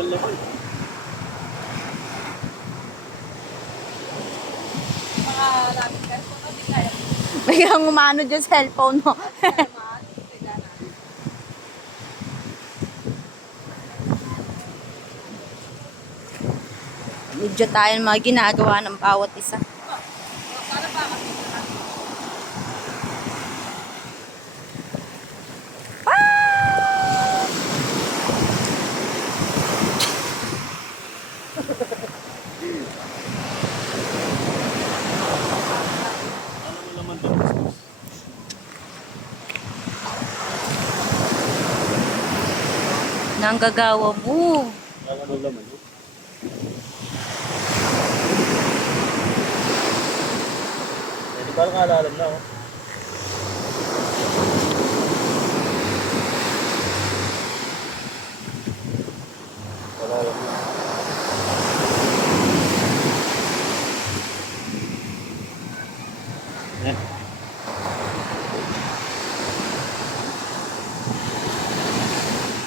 laman. Mga rapid cellphone, hindi kaya. Biglang umano dyan sa cellphone mo. Video tayo ng mga ginagawa ng bawat isa. Para ba kasi Ano laman doon? Kuskus. Nanggagawa mo. Ano laman? Oh? Hindi parang kalalam na. Oh. Kalalam na. Yan.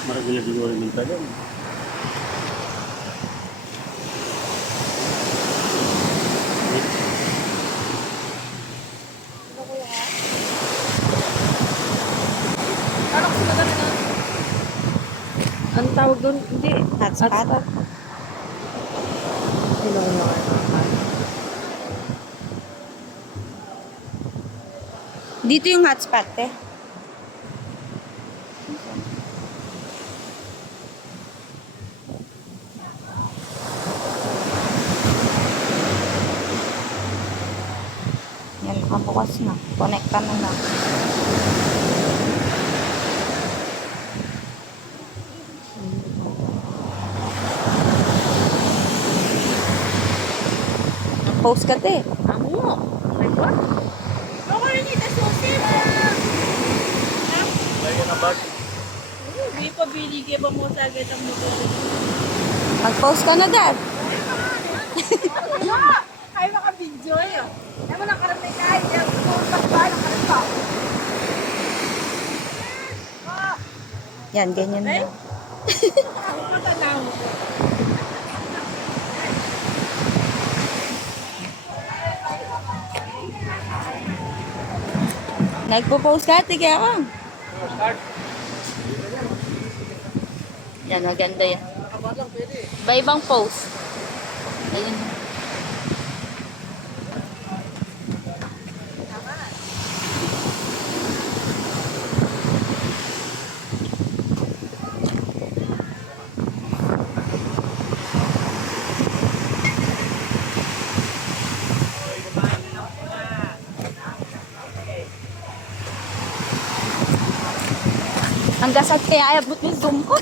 Marami na siguro yung tagal. Parang sila na. Ang tawag doon? Hindi. Hotspot. Dito yung hotspot eh. Yan, nakabukas na. Connecta na lang. Post ka te. Amo. Ay ba? Ako rin ito susi na. Lagyan na bag. Hindi pa binigyan pa mo sa agad ang motor. Mag-post ka na dad. Ay maka-video eh. Ay mo nakaramay ka. Ay pa nakaramay pa. Yan, ganyan Ay? na. Ako matanaw. Nagpo-post ka, tigyan ka. Start. Yan, maganda yan. Iba-ibang post. Ayun. Ang gasat kaya abot yung zoom ko.